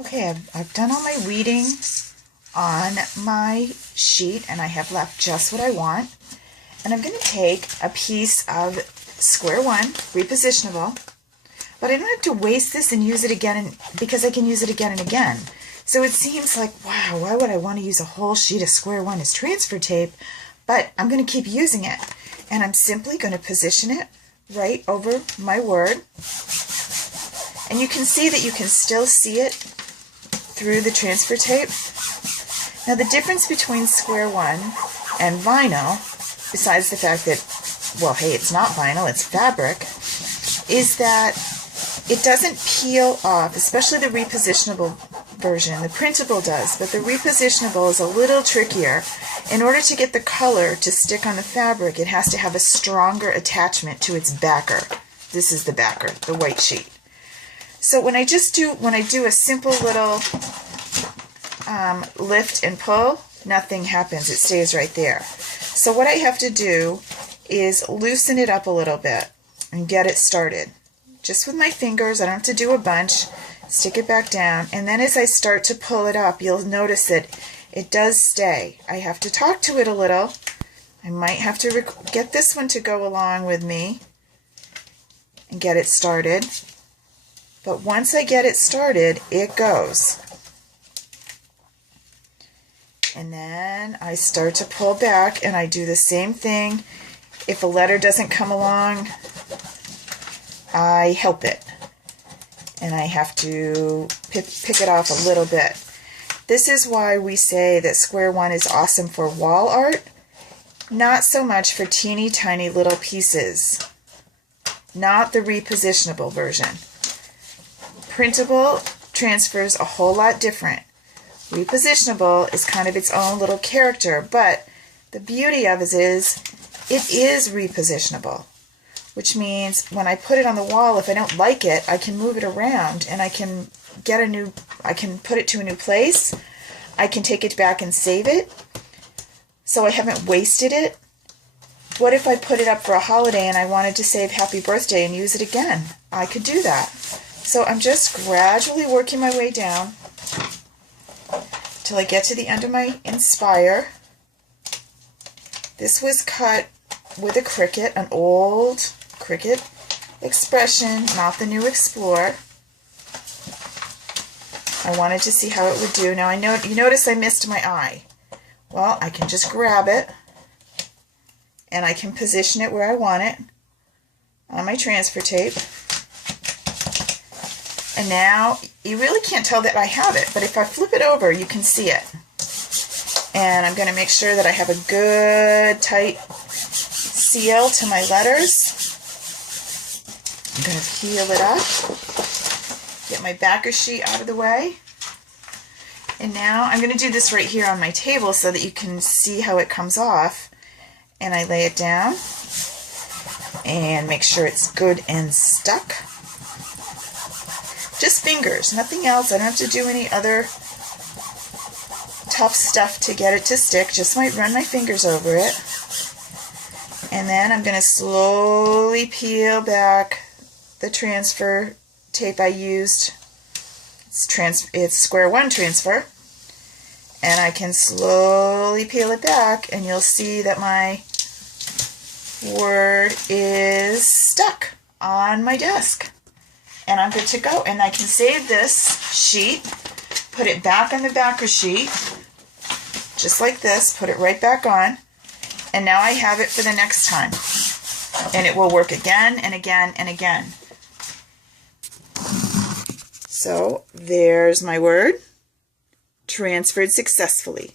Okay, I've done all my weeding on my sheet and I have left just what I want. And I'm going to take a piece of Square1 repositionable, but I don't have to waste this and use it again because I can use it again and again. So it seems like, wow, why would I want to use a whole sheet of Square1 as transfer tape? But I'm going to keep using it. And I'm simply going to position it right over my word. And you can see that you can still see it through the transfer tape. Now the difference between Square1 and vinyl, besides the fact that, well, hey, it's not vinyl, it's fabric, is that it doesn't peel off, especially the repositionable version. The printable does, but the repositionable is a little trickier. In order to get the color to stick on the fabric, it has to have a stronger attachment to its backer. This is the backer, the white sheet. So when I do a simple little lift and pull, nothing happens. It stays right there. So what I have to do is loosen it up a little bit and get it started. Just with my fingers, I don't have to do a bunch. Stick it back down, and then as I start to pull it up, you'll notice that it does stay. I have to talk to it a little. I might have to get this one to go along with me and get it started. But once I get it started, it goes. And then I start to pull back, and I do the same thing. If a letter doesn't come along, I help it. And I have to pick it off a little bit. This is why we say that Square1 is awesome for wall art, not so much for teeny tiny little pieces. Not the repositionable version. Printable transfers a whole lot different. Repositionable is kind of its own little character, but the beauty of it is repositionable, which means when I put it on the wall, if I don't like it, I can move it around and I can put it to a new place. I can take it back and save it, so I haven't wasted it. What if I put it up for a holiday and I wanted to save happy birthday and use it again? I could do that. So I'm just gradually working my way down till I get to the end of my Inspire. This was cut with a Cricut, an old Cricut Expression, not the new Explorer. I wanted to see how it would do. Now you notice I missed my eye. Well, I can just grab it and I can position it where I want it on my transfer tape. And now you really can't tell that I have it, but if I flip it over, you can see it. And I'm going to make sure that I have a good tight seal to my letters. I'm going to peel it up, get my backer sheet out of the way. And now I'm going to do this right here on my table so that you can see how it comes off. And I lay it down and make sure it's good and stuck. Just fingers, nothing else. I don't have to do any other tough stuff to get it to stick. Just might run my fingers over it. And then I'm going to slowly peel back the transfer tape I used. It's Square1 transfer. And I can slowly peel it back, and you'll see that my word is stuck on my desk. And I'm good to go. And I can save this sheet, put it back on the backer sheet, just like this, put it right back on, and now I have it for the next time. And it will work again and again and again. So there's my word, transferred successfully.